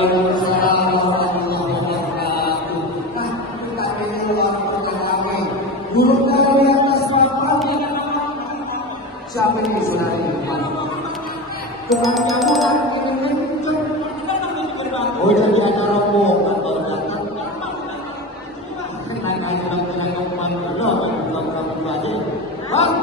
Waalaikumsalam warahmatullahi wabarakatuh. Nah, kita ini luar biasa ramai. Guru dari atas bapak. Siapa ini saudara di depan? Keluarga bukan ini mencet. Oh, udah di acara rombongan baru datang. Naik-naik kemana Bang,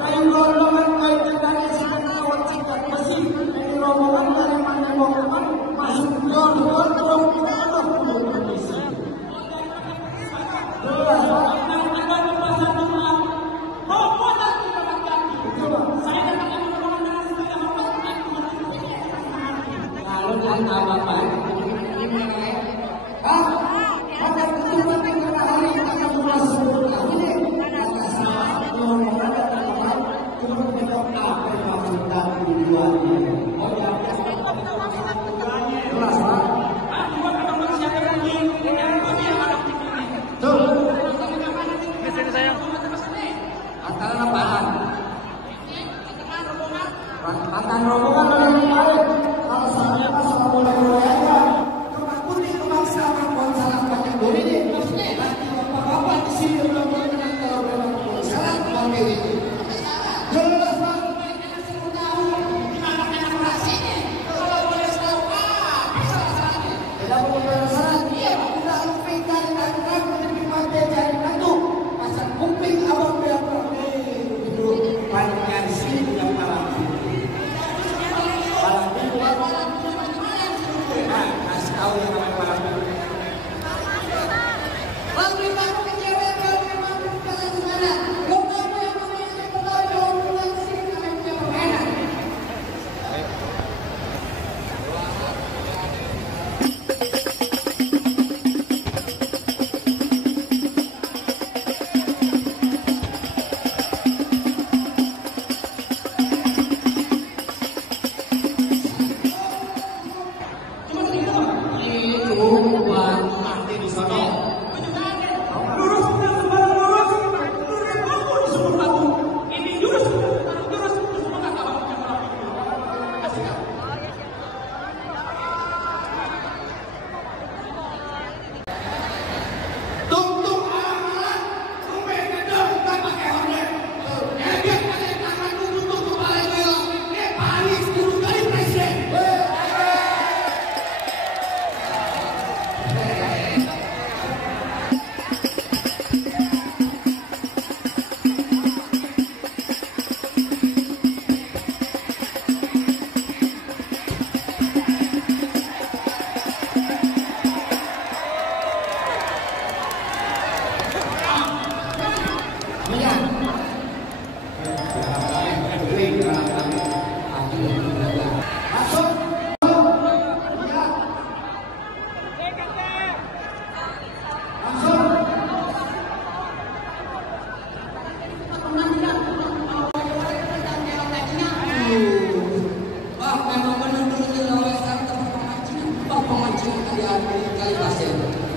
dari rombongan baik dari sana awak cakap masih dari rombongan dari mana rombongan masuk rombongan terus kita ada pulau Indonesia. Kalau jangan apa-apa, makan rombongan dari baik. Kalau saya masalah boleh aja. Rumah putih rumah sama salah pakai boleh deh. Nanti bapak-bapak di sini udah mulai kenal kalau memang salah pakai ini. Jelas Pak. Saya tahu di mana demokrasinya. Kalau boleh tahu salah-salahnya. Tidak boleh salah. Iya, tidak pintar dan lebih pandai cari batu. Pasang kuping abang berapa? Itu panjang sini yang parah. Kasih tahu yang namanya parah. Lalu kamu kecewa kalau memang kalian sana. Lo kamu yang namanya sekolah jauh pulang sini namanya punya permainan.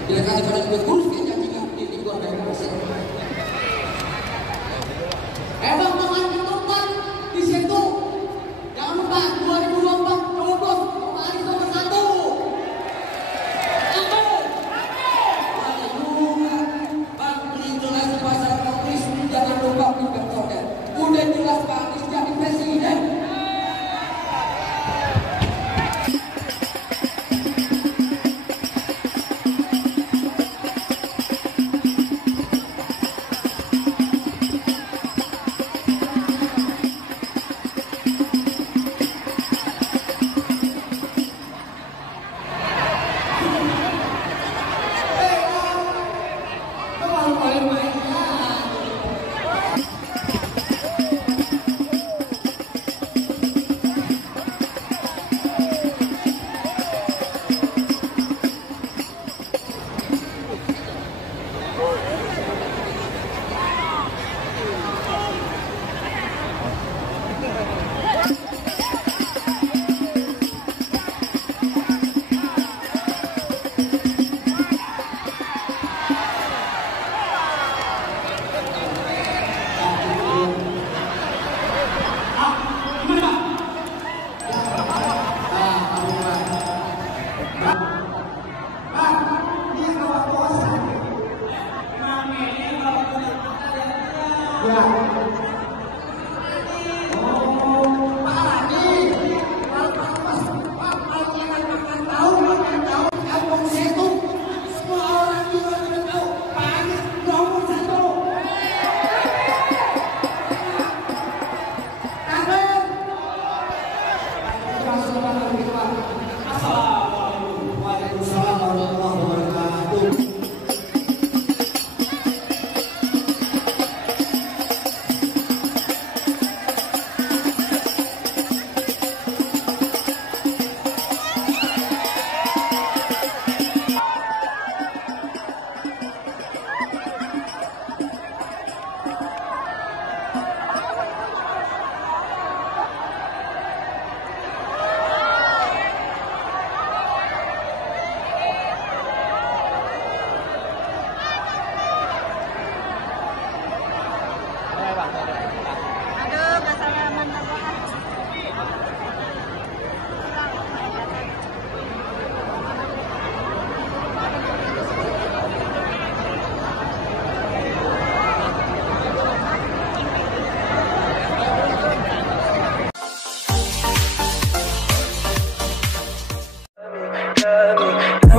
Bila kata pada juga kurus dia janjinya di luar dari pasir. Emang teman-teman di situ jangan lupa 2024 coblos Paris nomor 1. Bang beli jelas pasar Paris jangan lupa beli coret. Udah jelas Paris jadi presiden.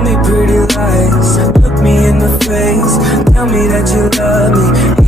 Tell me pretty lies, look me in the face. Tell me that you love me.